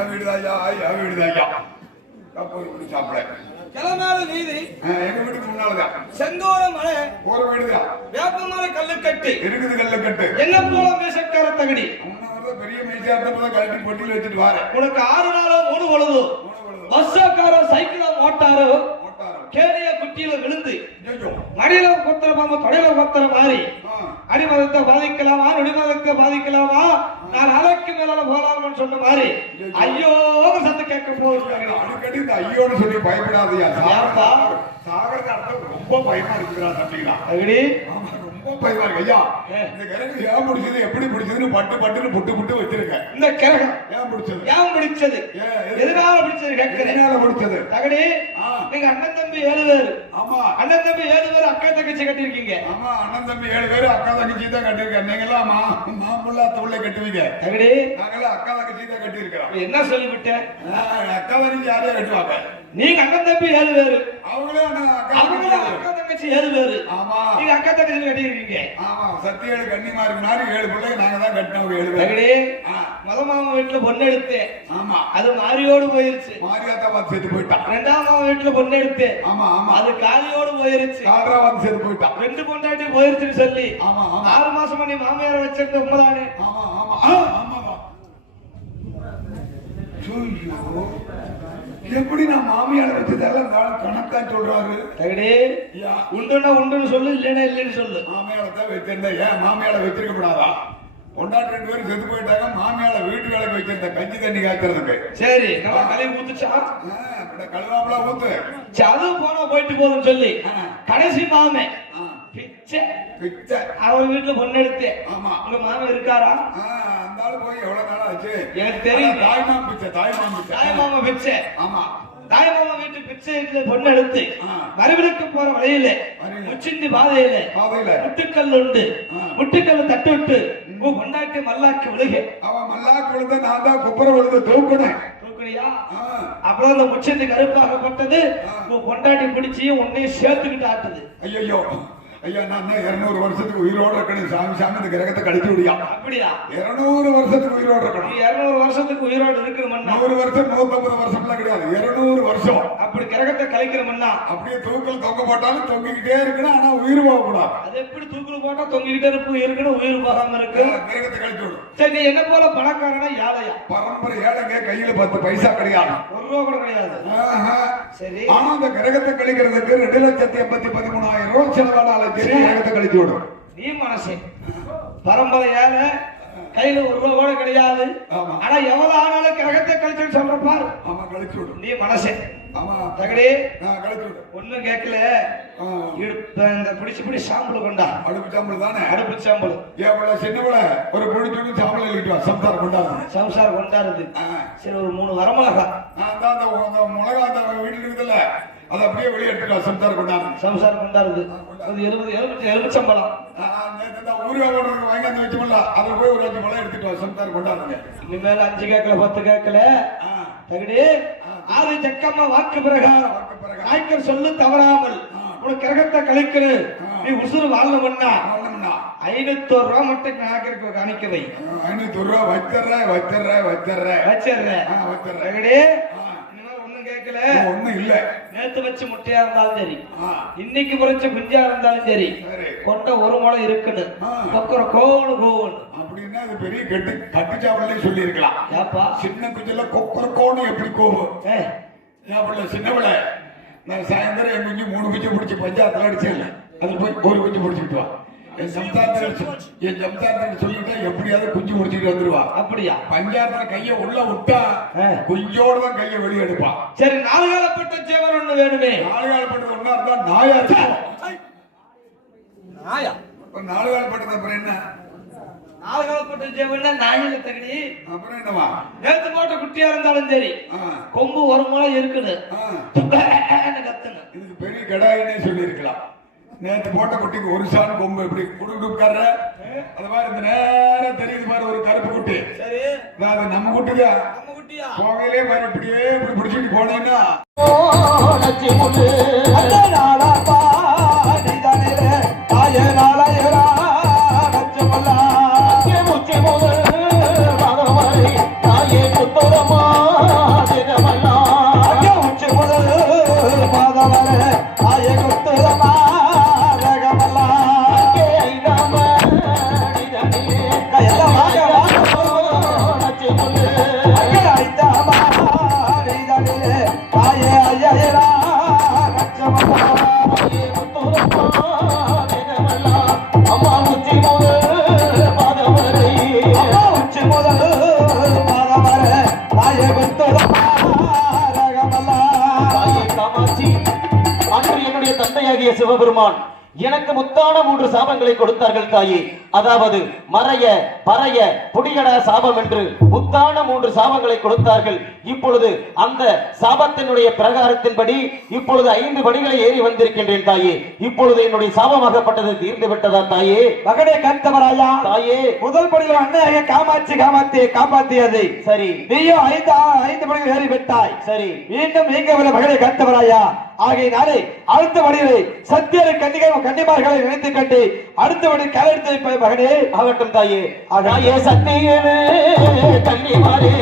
என் வீடு ஐயா என் வீடு ஐயா போய் இப்படி சாப்பிட. கிளமால வீதி எங்க வீட்டுக்கு முன்னாலதான் செந்தூர மலை. போற வீடுதான் வேப்பமர கல்லு கட்டி இருக்குது கல்ல கட்டு என்ன போல மேசக்கார தகடி? பெரிய மேய்ச்சியா இருந்தப்பதான் கழட்டி பொட்டியில் வச்சுட்டு வாரேன் உனக்கு ஆறு நாளோ மூணு பொழுதும் பஸ்ஸோ காரோ சைக்கிளோ மோட்டாரோ? மோட்டாரம் கேடிய குட்டியில விழுந்து மடியில கொத்துற பாம்பு தொடையில கொத்துற மாதிரி அடிமதத்தை பாதிக்கலாமா? நுடிமதத்தை பாதிக்கலாமா? நான் அலைக்கு மேலால போலாம்னு சொன்ன மாதிரி ஐயோ சத்து கேட்க போகுது அடிக்கடி இந்த ஐயோன்னு சொல்லி பயப்படாதயா? சாகரத்து அர்த்தம் ரொம்ப பயமா இருக்குறா தம்பிங்களா அகடி ஆமா. இருக்கு ஐயா. இந்த கிழங்கு ஏன் பிடிச்சது எப்படி பிடிச்சதுன்னு பட்டு பட்டுன்னு புட்டு புட்டு வச்சிருக்கேன். இந்த கிரகம் ஏன் பிடிச்சது? ஏன் பிடிச்சது? எதனால பிடிச்சது கேட்கிறேன். எதனால பிடிச்சது? தகடி. நீங்க அண்ணன் தம்பி ஏழு பேர். ஆமா. அண்ணன் தம்பி ஏழு பேர் அக்கா தங்கச்சி கட்டிருக்கீங்க ஆமா அண்ணன் தம்பி ஏழு பேரு அக்கா தங்கச்சி தான் கட்டியிருக்கேன். நீங்க எல்லாம் மா மாம்புள்ளா தோல்ல கட்டுவீங்க. தகடி. நாங்கெல்லாம் அக்கா தங்கச்சி தான் கட்டியிருக்கிறோம். என்ன சொல்லிவிட்டேன்? அக்கா தங்கச்சி யாரையும் கட்டுவாங்க. நீங்க அண்ணன் தம்பி ஏழு பேரு. அவங்களே அண்ணா அக்கா தங்கச்சி ஏழு பேரு. ஆமா. நீங்க அக்கா தங்கச்சி கட்டிருக்கீங்க ஆமா சத்தியேழு கன்னிமாரி முன்னாடி ஏழு பிள்ளை நாங்க தான் கட்டினவங்க ஏழு பேர். முத மாமா வீட்டுல பொண்ணு எடுத்தேன். ஆமா. அது மாரியோடு போயிருச்சு. மாரியாத்தா பார்த்து செத்து போயிட்டான். ரெண்டாம் மாமா வீட்டுல பொண்ணு எடுத்தேன். ஆமா ஆமா. அது காலியோடு போயிருச்சு. கால்ரா வந்து செத்து போயிட்டான். ரெண்டு பொண்டாட்டி போயிருச்சுன்னு சொல்லி ஆமா ஆமா. ஆறு மாசமா நீ மாமியார வச்சிருந்த உண்மைதானே ஆமா ஆமா ஆ, ஆமாவா ஐயோ, எப்படி நான் மாமியார் வச்சதெல்லாம் கணக்கா சொல்றாரு? தகடி உண்டுன்னா உண்டுன்னு சொல்லு இல்லைன்னா இல்லைன்னு சொல்லு. மாமியாரை தான் வச்சிருந்தேன். ஏன் மாமியாரை வச்சிருக்க கூடாதா கொண்டாட்டு ரெண்டு பேரும் செத்து போயிட்டாங்க. மாமியார வீட்டு வேலைக்கு வச்சிருந்த கஞ்சி தண்ணி காய்ச்சறதுக்கு. சரி நல்லா கலை ஊத்துச்சா? கழுவாப்புல ஊத்து. அதுவும் போனா போயிட்டு போதும்னு சொல்லி. கடைசி மாமே பிச்சை. பிச்சை. அவர் வீட்டுல பொண்ணு எடுத்தேன். ஆமா. உங்க மாமன் இருக்காரா? ஆளு போய் எவ்வளவு நாள் ஆச்சு? எனக்கு தெரியும். தாய்மாம் பிச்சை தாய்மாம் பிச்சை. தாய் மாமா பிச்சை. ஆமா. தாய் மாமா வீட்டு பிச்சை வீட்டுல பொண்ணு எடுத்து ஆ. மறுவிலுக்கு போற வழியில. முச்சிந்தி பாதையில முட்டுக்கல் உண்டு. முட்டுக்கல் தட்டு விட்டு உன் கொண்டாட்டி மல்லாக்கி விழுக. அவன் மல்லாக்கு விழுந்த நான் தான் குப்புற விழுந்து தூக்குனேன். தூக்குனியா? அப்புறம் அந்த முச்சந்தி கருப்பாகப்பட்டது. உன் கொண்டாட்டி பிடிச்சியும் உன்னையும் சேர்த்துக்கிட்டு ஆட்டுது. ஐயையோ. ஐயா நான் இருநூறு வருஷத்துக்கு உயிரோட இருக்கணும்? சாமி சாமி இந்த கிரகத்தை கழிச்சு விடியா? அப்படியா? இருநூறு வருஷத்துக்கு உயிரோட இருக்கணும். இருநூறு வருஷத்துக்கு உயிரோடு இருக்கணும்னா நூறு வருஷம் நூத்தம்பது வருஷம்லாம் கிடையாது. இருநூறு வருஷம். அப்படி கிரகத்தை கலைக்கணும்னா அப்படியே தூக்கல் தொங்க போட்டாலும் தொங்கிக்கிட்டே இருக்கணும் ஆனா உயிர் போக கூடாது அது எப்படி தூக்குல போட்டா தொங்கிக்கிட்டே இருப்பு இருக்கணும் உயிர் போகாம இருக்கு? கிரகத்தை கழிச்சு விடும் சரி நீ என்ன போல பணக்காரனா யாழையா பரம்பரை ஏழைங்க கையில பத்து பைசா கிடையாது. ஒரு ரூபா கூட கிடையாது. சரி. ஆனா அந்த கிரகத்தை கழிக்கிறதுக்கு ரெண்டு லட்சத்தி எண்பத்தி பதிமூணாயிரம் ரூபாய் செலவானாலும் கிரகத்தை கழிச்சு விடும் நீ மனசு. பரம்பரை ஏழை கையில ஒரு ரூபா கூட கிடையாது. ஆமா. ஆனா எவ்வளவு ஆனாலும் கிரகத்தை கழிச்சு சொல்ற பாரு. ஆமா கழிச்சு விடும் நீ மனசே. ஆமா. தகடி. கழிச்சு விடும் ஒண்ணும் கேட்கல. இந்த பிடிச்சு பிடி சாம்பல் கொண்டா. அடுப்பு சாம்பல் தானே? அடுப்பு சாம்பல். பிள்ளை சின்னவள ஒரு புடிச்சுட்டு சாம்பல் எழுதிட்டு வா. சம்சாரம் கொண்டாடுறேன். சம்சாரம் கொண்டாடுது ஆ, சரி ஒரு மூணு வரமிளகா. அந்த மிளகா அந்த வீட்டுல இருக்குதுல்ல. அதை அப்படியே வெளியே எடுத்துட்டு வா சம்சாரம் கொண்டாடுறேன் சம்சாரம் கொண்டாடுது அது எழுபது எழுபத்தி எலுமிச்சம்பழம் ஊருகா போடுறதுக்கு வாங்கி அந்த வச்சுமல்ல அதை போய் ஒரு அஞ்சு மலை எடுத்துட்டு வா சம்சாரம் கொண்டாடுங்க. இனிமேல் அஞ்சு கேட்கல பத்து கேட்கல. தகுடி ஆறு சக்கம்மா வாக்கு பிரகாரம். நாய்க்கர் சொல்லு தவறாமல். உனக்கு கிரகத்தை கழிக்கிறு. நீ உசுறு வாழணும்னா. வாங்கணும்னா, ஐநூத்தோரு ரூபா மட்டும் நாயக்கருக்கு காணிக்க வை. ஐநூத்தி ரூபா வச்சிடுறேன். வச்சிடுறேன் வச்சிடுறேன் வச்சிடுறேன் ஆ, வச்சிடுறேன் தகுடி ஆ, இனிமேல் ஒண்ணும் கேட்கல. ஒண்ணும் இல்ல. நேத்து வச்ச முட்டையா இருந்தாலும் சரி. இன்னைக்கு முறைச்ச குஞ்சா இருந்தாலும் சரி. கொண்ட ஒரு முளை இருக்குன்னு. ஆ. கொக்கர கோவனு கோவனு அப்படின்னா அது பெரிய கெட்டு. கட்டுச்சாவலே சொல்லி இருக்கலாம் ஏப்பா? சின்ன குஞ்சுல கொக்கரக்கோன்னு எப்படி கோவம்? பிள்ளை. சின்னவள நான் சாயந்தரம் என் குஞ்சு மூணு குஞ்சு பிடிச்சி பஞ்சாயத்துல அடிச்சேன் அது போய் ஒரு குஞ்சு பிடிச்சிட்டு வா. என் சம்சாரத்தில் சொல்லிட்டா எப்படியாவது குஞ்சு முடிச்சுட்டு வந்துருவா. அப்படியா? பஞ்சாயத்துல கைய உள்ள விட்டா. குஞ்சோட தான் கைய வெளியே சரி நாலு காலப்பட்ட ஜீவன் ஒண்ணு வேணுமே. நாலு காலப்பட்டது ஒன்னா இருந்தா நாயா இருக்கும். நாயா? நாலு காலப்பட்டது அப்புறம் என்ன? நாலு காலப்பட்ட ஜீவன்னா நாயில தகுதி அப்புறம் என்னவா? நேத்து போட்ட குட்டியா இருந்தாலும் சரி. கொம்பு ஒரு முளை இருக்குது இதுக்கு பெரிய கடாயினே நேத்து போட்ட குட்டிக்கு ஒரு சான் கொம்பு. இப்படி குடுக்கு உட்கார்ற அது மாதிரி இந்த நேரம் தெரியுது பாரு ஒரு கருப்பு குட்டி. சரி. அது நம்ம குட்டியா? போகையிலே பாரு இப்படியே இப்படி பிடிச்சிட்டு போனேன்னா. பெருமான். எனக்கு முத்தான மூன்று சாபங்களை கொடுத்தார்கள் தாயே. அதாவது மறைய பறைய புடிகட சாபம் என்று முத்தான மூன்று சாபங்களை கொடுத்தார்கள். இப்பொழுது அந்த சாபத்தினுடைய பிரகாரத்தின்படி இப்பொழுது ஐந்து படிகளை ஏறி வந்திருக்கின்றேன் தாயே. இப்பொழுது என்னுடைய சாபமாகப்பட்டது தீர்ந்து விட்டதா தாயே? மகனே கத்தவராயா தாயே. முதல் படியில் அன்னையாக காமாட்சி காமாத்தி காப்பாற்றியது. சரி. நீயும் ஐந்து ஐந்து படிகள் ஏறி விட்டாய். சரி. மீண்டும் நீங்க மகனை கத்தவராயா ஆகையினாலே அடுத்த வழியிலே சத்தியரை கன்னிகை கன்னிமார்களை நினைத்து கண்டு அடுத்த வழி கலெடுத்து மகனே ஆகட்டும் தாயே. அதான் தாயே தண்ணி கன்னிமாரே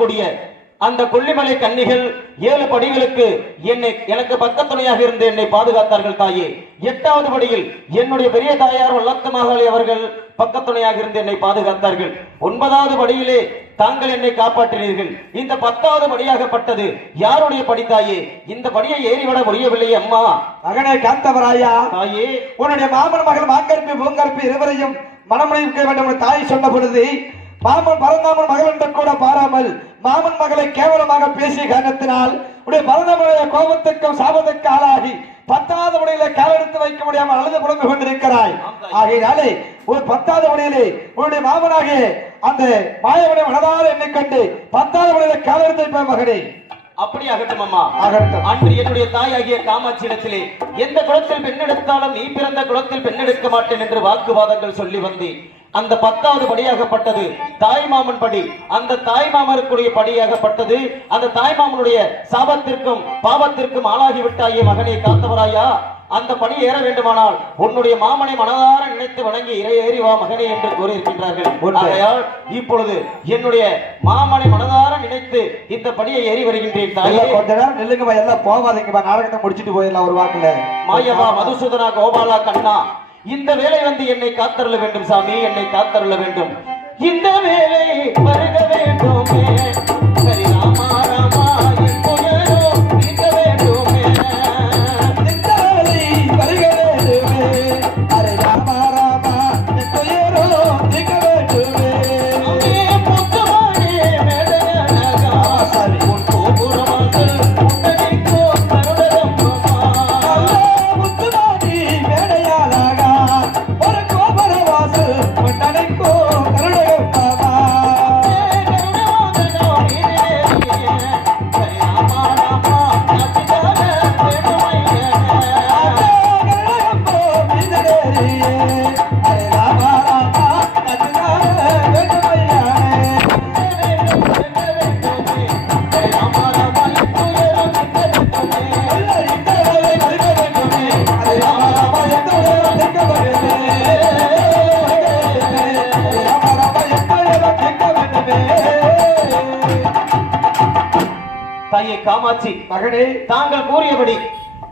சொல்லக்கூடிய அந்த கொல்லிமலை கன்னிகள் ஏழு படிகளுக்கு என்னை எனக்கு பக்கத்துணையாக இருந்து என்னை பாதுகாத்தார்கள் தாயே. எட்டாவது படியில் என்னுடைய பெரிய தாயார் வல்லத்து அவர்கள் பக்கத்துணையாக இருந்து என்னை பாதுகாத்தார்கள். ஒன்பதாவது படியிலே தாங்கள் என்னை காப்பாற்றினீர்கள். இந்த பத்தாவது படியாகப்பட்டது யாருடைய படி தாயே? இந்த படியை ஏறிவிட முடியவில்லை அம்மா. மகனே காத்தவராயா தாயே. உன்னுடைய மாமன் மகள் மாங்கற்பி பூங்கற்பி இருவரையும் மனமுடிக்க வேண்டும் தாய் சொன்ன பொழுது மாமன் பரந்தாமன் மகள் என்று கூட பாராமல் மாமன் மகளை கேவலமாக பேசிய காரணத்தினால் உடைய பரந்தாமனுடைய கோபத்துக்கும் சாபத்துக்கு ஆளாகி பத்தாவது முறையில காலெடுத்து வைக்க முடியாமல் அழுது புலம்பு கொண்டிருக்கிறாய். ஆகையினாலே ஒரு பத்தாவது முறையிலே உன்னுடைய மாமனாகிய அந்த மாயவனை மனதார எண்ணிக் கண்டு பத்தாவது முறையில காலெடுத்து வைப்பாய் மகனே. அப்படி ஆகட்டும் அம்மா. ஆகட்டும். அன்று என்னுடைய தாயாகிய காமாட்சியிடத்திலே எந்த குலத்தில் பெண்ணெடுத்தாலும் நீ பிறந்த குலத்தில் பெண்ணெடுக்க மாட்டேன் என்று வாக்குவாதங்கள் சொல்லி வந்தேன். அந்த பத்தாவது படியாகப்பட்டது. தாய்மாமன் படி. அந்த தாய்மாமனுக்குரிய படியாகப்பட்டது. அந்த தாய்மாமனுடைய சாபத்திற்கும் பாவத்திற்கும் ஆளாகி விட்டாயே மகனை காத்தவராயா. அந்த படி ஏற வேண்டுமானால் உன்னுடைய மாமனை மனதார நினைத்து வணங்கி இறை ஏறி வா மகனே என்று கூறியிருக்கின்றார்கள். ஆகையால் இப்பொழுது என்னுடைய மாமனை மனதார நினைத்து இந்த படியை ஏறி வருகின்றேன் தாயே. கொஞ்ச நேரம் நில்லுங்கப்பா எல்லாம் போகாதீங்கப்பா நாடகத்தை முடிச்சிட்டு போயிடலாம் ஒரு வாக்குல. மாயவா மதுசூதனா கோபாலா கண்ணா. இந்த வேலை வந்து என்னை காத்தருள வேண்டும் சாமி என்னை காத்தருள வேண்டும். இந்த வேலை வருக வேண்டும். சரி காமாட்சி மகனே தாங்கள் கூறியபடி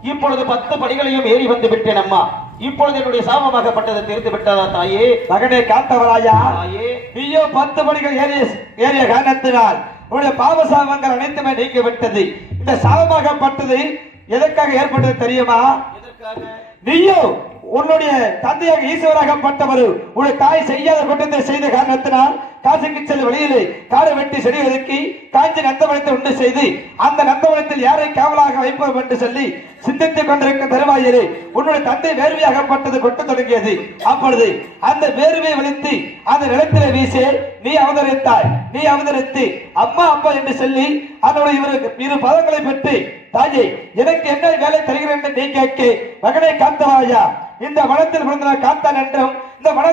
இப்பொழுது பத்து படிகளையும் ஏறி வந்து விட்டேன் அம்மா. இப்பொழுது என்னுடைய சாபமாகப்பட்டது தெரிந்து விட்டதா தாயே? மகனே காத்தவராயா? தாயே. நீயோ பத்து மணிகள் ஏறிய ஏறிய காரணத்தினால் உன்னுடைய பாவ சாபங்கள் அனைத்துமே நீக்கி விட்டது. இந்த சாபமாகப்பட்டது எதற்காக ஏற்பட்டது தெரியுமா? எதற்காக? நீயோ உன்னுடைய தந்தையாக ஈஸ்வராகப்பட்டவர் உன்னுடைய தாய் செய்யாத குற்றத்தை செய்த காரணத்தினால் காசுக்கு செல்ல வழியிலே காலை வெட்டி செடி ஒதுக்கி காஞ்சி நந்தவனத்தை உண்டு செய்து அந்த நந்தவனத்தில் யாரை காவலாக வைப்போம் என்று சொல்லி சிந்தித்துக் கொண்டிருக்கும் தருவாயிலே உன்னுடைய தந்தை வேர்வையாகப்பட்டது கொட்ட தொடங்கியது. அப்பொழுது அந்த வேர்வை வலித்து அந்த நிலத்திலே வீசி நீ அவதரித்தாய் நீ அவதரித்து அம்மா அப்பா என்று சொல்லி அதனுடைய இவருக்கு இரு பதங்களை பெற்று தாயே எனக்கு என்ன வேலை தருகிறேன் என்று நீ கேட்க மகனை காத்தவாயா? இந்த வனத்தில் விழுந்த காத்தான் என்றும் இந்த வன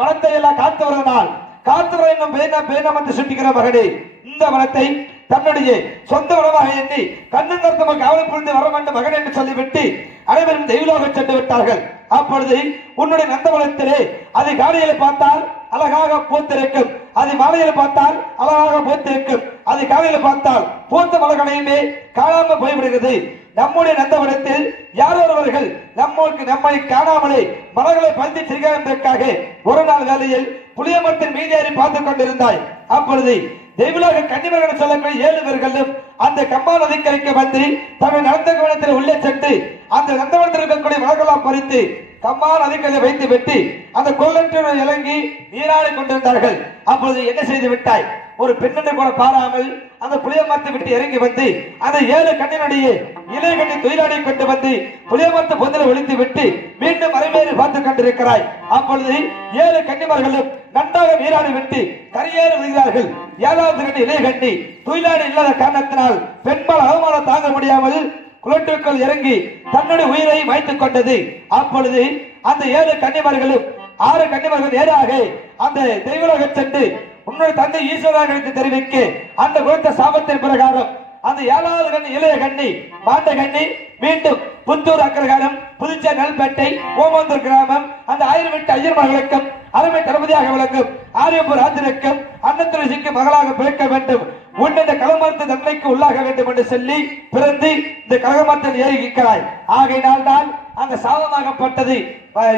வனத்தை எல்லாம் காத்து வருவதால் காத்துவர் என்னும் பேன பேனம் என்று சுட்டுகிற மகனே இந்த வனத்தை தன்னுடைய சொந்த வனமாக எண்ணி கண்ணன் நமக்கு காவல் புரிந்து வர வேண்டும் மகன் என்று சொல்லிவிட்டு அனைவரும் தெய்வலோக சென்று விட்டார்கள். அப்பொழுது உன்னுடைய நந்தவனத்திலே அது காலையில பார்த்தால் அழகாக பூத்திருக்கும். அது மாலையில பார்த்தால் அழகாக பூத்திருக்கும். அது காலையில பார்த்தால் பூத்த மலர்களையுமே காணாமல் போய்விடுகிறது. நம்முடைய நந்தவனத்தில் யார் ஒருவர்கள் நம்மளுக்கு நம்மை காணாமலே மரங்களை பந்தி செய்கிறார் என்பதற்காக ஒரு நாள் வேலையில் புளியமரத்தின் மீதேறி பார்த்துக் கொண்டிருந்தாய். அப்பொழுது தெய்வலாக கன்னிமரகன் சொல்லக்கூடிய ஏழு பேர்களும் அந்த கம்பா நதிக்கரைக்கு வந்து தம்மை நடந்த கவனத்தில் உள்ளே சென்று அந்த நந்தவனத்தில் இருக்கக்கூடிய மரங்களாம் பறித்து கம்பா நதிக்கரை வைத்து வெட்டி அந்த கொள்ளற்ற இறங்கி நீராடி கொண்டிருந்தார்கள். அப்பொழுது என்ன செய்து விட்டாய்? ஒரு பெண்ணென்று கூட பாராமல் அந்த புளியமரத்தை விட்டு இறங்கி வந்து அந்த ஏழு கண்ணினுடைய இலை கட்டி தொழிலாடி கொண்டு வந்து புளியமரத்தை பொந்தில ஒழித்து விட்டு மீண்டும் அரைமேறி பார்த்து கொண்டிருக்கிறாய். அப்பொழுது ஏழு கன்னிமார்களும் நன்றாக நீராடி விட்டு கரையேறி வருகிறார்கள். ஏழாவது கண்ணி இலை கட்டி தொழிலாடி இல்லாத காரணத்தினால் பெண்பால் அவமானம் தாங்க முடியாமல் குலட்டுக்குள் இறங்கி தன்னுடைய உயிரை வைத்துக் கொண்டது. அப்பொழுது அந்த ஏழு கன்னிமார்களும் ஆறு கன்னிமார்கள் நேராக அந்த தெய்வலகம் சென்று உன்னுடைய தந்தை ஈஸ்வராக என்று தெரிவிக்க அந்த கொடுத்த சாபத்தின் பிரகாரம் அந்த ஏழாவது கண்ணி இளைய கண்ணி மாண்ட கண்ணி மீண்டும் புத்தூர் அக்ரகாரம் புதுச்சேரி நல்பேட்டை ஓமந்தூர் கிராமம் அந்த ஆயிரம் எட்டு ஐயர் மகளுக்கும் அருமை தளபதியாக விளங்கும் ஆரியப்பூர் ஆஜனுக்கும் அன்னத்துளசிக்கு மகளாக பிறக்க வேண்டும் உன் இந்த கலமரத்து தன்மைக்கு உள்ளாக வேண்டும் என்று சொல்லி பிறந்து இந்த கழகமரத்தில் ஏறி நிற்கிறாய். ஆகையினால் தான் அந்த சாபமாகப்பட்டது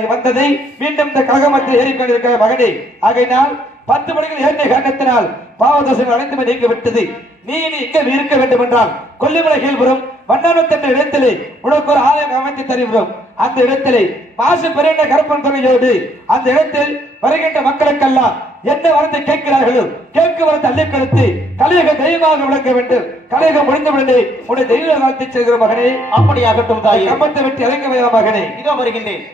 வந்ததை மீண்டும் இந்த கழகமரத்தில் ஏறிக்கொண்டிருக்கிற மகனே. ஆகையினால் பத்து மணிகள் ஏறிய காரணத்தினால் பாவதோஷங்கள் அனைத்துமே நீங்க விட்டது நீ இனி இங்கே இருக்க வேண்டும் என்றால் கொல்லிமலை கீழ்புறம் வண்ணானத் என்ற இடத்திலே உனக்கு ஒரு ஆலயம் அமைத்து தருகிறோம். அந்த இடத்திலே மாசு பெரிய கருப்பன் துறையோடு அந்த இடத்தில் வருகின்ற மக்களுக்கெல்லாம் என்ன வரத்தை கேட்கிறார்களோ கேட்கும் வரத்தை அள்ளி கொடுத்து கலியுக தெய்வமாக விளக்க வேண்டும். கலியுகம் முடிந்தவுடனே உன்னை தெய்வ வாழ்த்து செய்கிற மகனே அப்படியாகட்டும் தாயே. கம்பத்தை விட்டு இறங்க மகனே. இதோ வருகின்றேன்.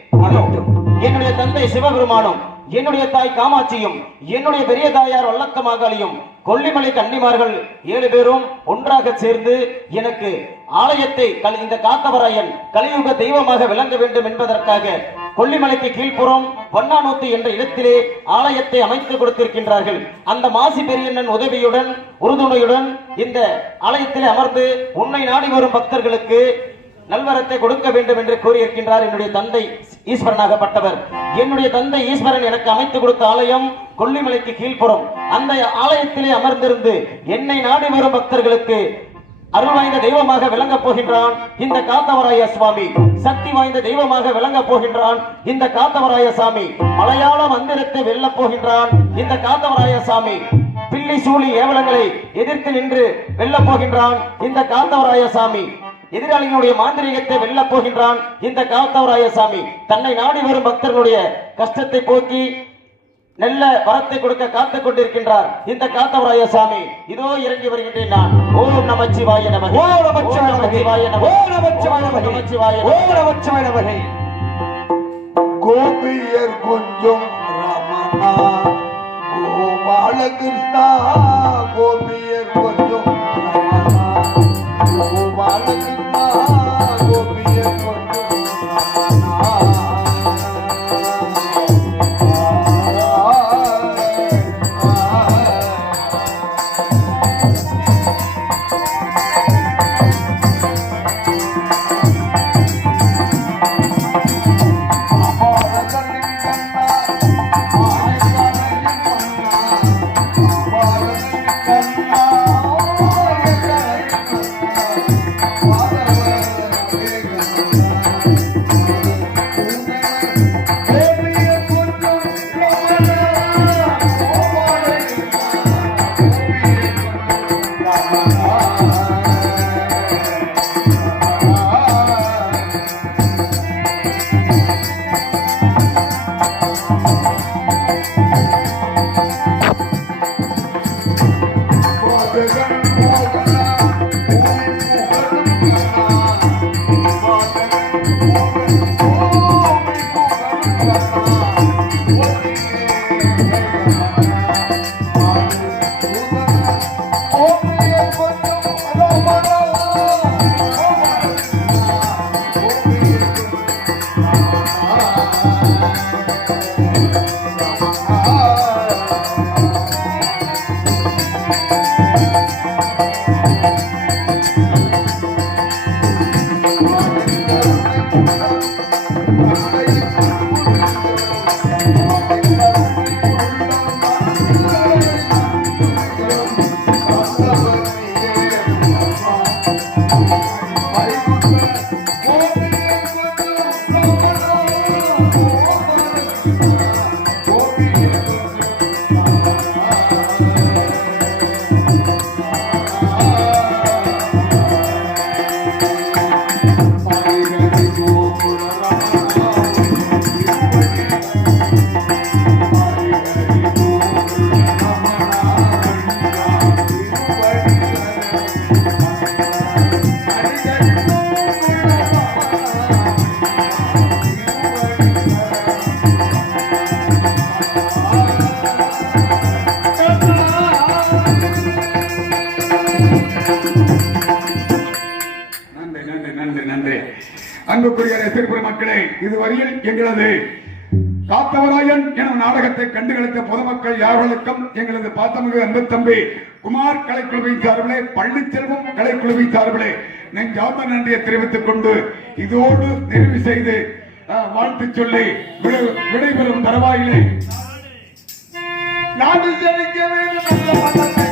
என்னுடைய தந்தை சிவபெருமானும் என்னுடைய தாய் காமாட்சியும் என்னுடைய பெரிய தாயார் வல்லத்தமாகாளியும் கொல்லிமலை கன்னிமார்கள் ஏழு பேரும் ஒன்றாக சேர்ந்து எனக்கு ஆலயத்தை இந்த காத்தவராயன் கலியுக தெய்வமாக விளங்க வேண்டும் என்பதற்காக கொல்லிமலைக்கு கீழ்ப்புறம் பொன்னானூத்து என்ற இடத்திலே ஆலயத்தை அமைத்து கொடுத்திருக்கின்றார்கள். அந்த மாசி பெரியண்ணன் உதவியுடன் உறுதுணையுடன் இந்த ஆலயத்திலே அமர்ந்து உன்னை நாடி வரும் பக்தர்களுக்கு நல்வரத்தை கொடுக்க வேண்டும் என்று கூறியிருக்கின்றார் என்னுடைய தந்தை ஈஸ்வரனாகப்பட்டவர். என்னுடைய தந்தை ஈஸ்வரன் எனக்கு அமைத்து கொடுத்த ஆலயம் கொல்லிமலைக்கு கீழ்ப்புறம். அந்த ஆலயத்திலே அமர்ந்திருந்து என்னை நாடி வரும் பக்தர்களுக்கு அருள் வாய்ந்த தெய்வமாக விளங்கப் போகின்றான் இந்த காத்தவராய சுவாமி. சக்தி வாய்ந்த தெய்வமாக விளங்கப் போகின்றான் இந்த காத்தவராய சாமி. மலையாள மந்திரத்தை வெல்லப் போகின்றான் இந்த காத்தவராய சாமி. பில்லி சூழி ஏவலங்களை எதிர்த்து நின்று வெல்லப் போகின்றான் இந்த காத்தவராய சாமி. எதிராளிகளுடைய மாந்திரீகத்தை வெல்லப் போகின்றான் இந்த காத்தவராய சாமி. தன்னை நாடி வரும் பக்தர்களுடைய கஷ்டத்தை போக்கி நல்ல வரத்தை கொடுக்க காத்துக் கொண்டிருக்கின்றார் இந்த காத்தவராய சாமி. இதோ இறங்கி வருகின்றேன் நான். ஓம் நமச்சிவாய நமக. ஓ நமச்சிவாய நமகே. ஓ நமச்சிவாய நமச்சிவாய ஓ நமச்சிவாய நமகே. கோபியர் கொஞ்சம் ரமணா. கோபாலகிருஷ்ணா கோபியர் கண்ணா வரியில் எங்களது காத்தவராயன் எனும் நாடகத்தை கண்டுகளித்த பொதுமக்கள் யாவர்களுக்கும் எங்களது பாத்தமிகு அன்பத்தம்பி குமார் கலைக்குழுவை சார்பிலே பள்ளிச்செல்வம் கலைக்குழுவை சார்பிலே நெஞ்சார்ந்த நன்றியை தெரிவித்துக் கொண்டு இதோடு தெரிவு செய்து வாழ்த்து சொல்லி விடைபெறும் தருவாயிலே. நாடு செழிக்க வேண்டும்